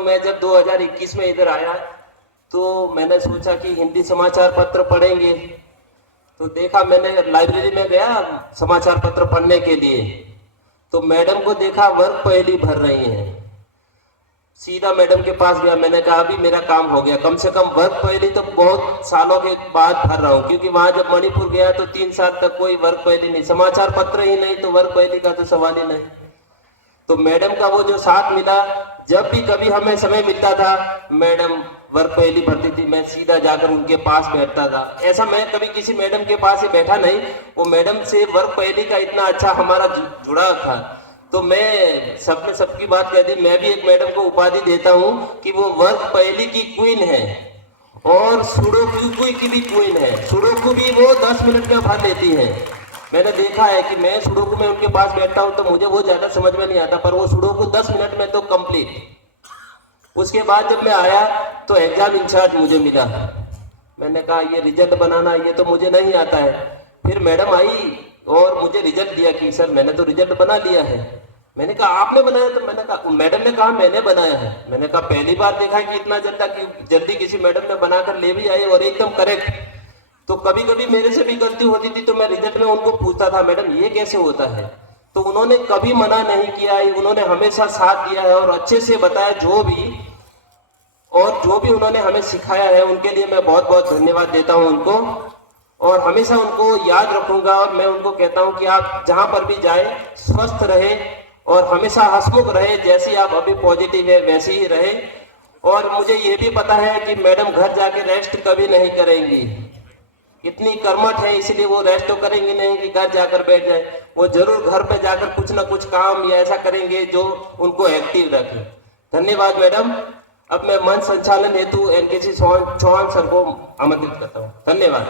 मैं जब 2021 में इधर आया तो मैंने सोचा कि हिंदी समाचार पत्र पढ़ेंगे, तो देखा, मैंने लाइब्रेरी में गया समाचार पत्र पढ़ने के लिए, तो मैडम को देखा वर्क पहेली भर रही हैं। सीधा मैडम के पास गया, मैंने कहा अभी मेरा काम हो गया, कम से कम वर्क पहेली तो बहुत सालों के बाद भर रहा हूँ, क्योंकि वहां जब मणिपुर गया तो 3 साल तक कोई वर्क पहेली नहीं, समाचार पत्र ही नहीं, तो वर्क पहेली का तो सवाल ही नहीं। तो मैडम का वो जो साथ मिला, जब भी कभी हमें समय मिलता था मैडम वर्क पहेली भरती थी, मैं सीधा जाकर उनके पास बैठता था। ऐसा मैं कभी किसी मैडम के पास ही बैठा नहीं, वो मैडम से वर्क पहेली का इतना अच्छा हमारा जुड़ाव था। तो मैं सबने सबकी बात कह दी, मैं भी एक मैडम को उपाधि देता हूँ कि वो वर्क पहेली की क्वीन है और सुडोकू की भी क्वीन है। सुडोकू भी वो 10 मिनट में भर लेती है। मैंने देखा है कि मैं सुडोकू में उनके पास बैठता हूँ तो मुझे वो ज्यादा समझ में नहीं आता, पर वो सुडोकू 10 मिनट में तो कंप्लीट। उसके बाद जब मैं आया तो एग्जाम इंचार्ज मुझे मिला, मैंने कहा ये रिजल्ट बनाना ये तो मुझे नहीं आता है। फिर मैडम आई और मुझे रिजल्ट दिया कि सर मैंने तो रिजल्ट बना लिया है। मैंने कहा आपने बनाया? तो मैंने कहा, मैडम ने कहा मैंने बनाया है। मैंने कहा पहली बार देखा है कि इतना जल्दी किसी मैडम ने बनाकर ले भी आई और एकदम करेक्ट। तो कभी कभी मेरे से भी गलती होती थी तो मैं रिजल्ट में उनको पूछता था मैडम ये कैसे होता है, तो उन्होंने कभी मना नहीं किया है, उन्होंने हमेशा साथ दिया है और अच्छे से बताया जो भी उन्होंने हमें सिखाया है, उनके लिए मैं बहुत बहुत धन्यवाद देता हूं उनको और हमेशा उनको याद रखूंगा। और मैं उनको कहता हूं कि आप जहां पर भी जाए स्वस्थ रहे और हमेशा हंसमुख रहे, जैसी आप अभी पॉजिटिव है वैसी ही रहे। और मुझे ये भी पता है कि मैडम घर जाके रेस्ट कभी नहीं करेंगी, इतनी कर्मठ है इसलिए वो रेस्ट तो करेंगे नहीं कि घर जाकर बैठ जाए, वो जरूर घर पे जाकर कुछ ना कुछ काम या ऐसा करेंगे जो उनको एक्टिव रखे। धन्यवाद मैडम। अब मैं मंच संचालन हेतु एनकेसी चौहान सर को आमंत्रित करता हूँ। धन्यवाद।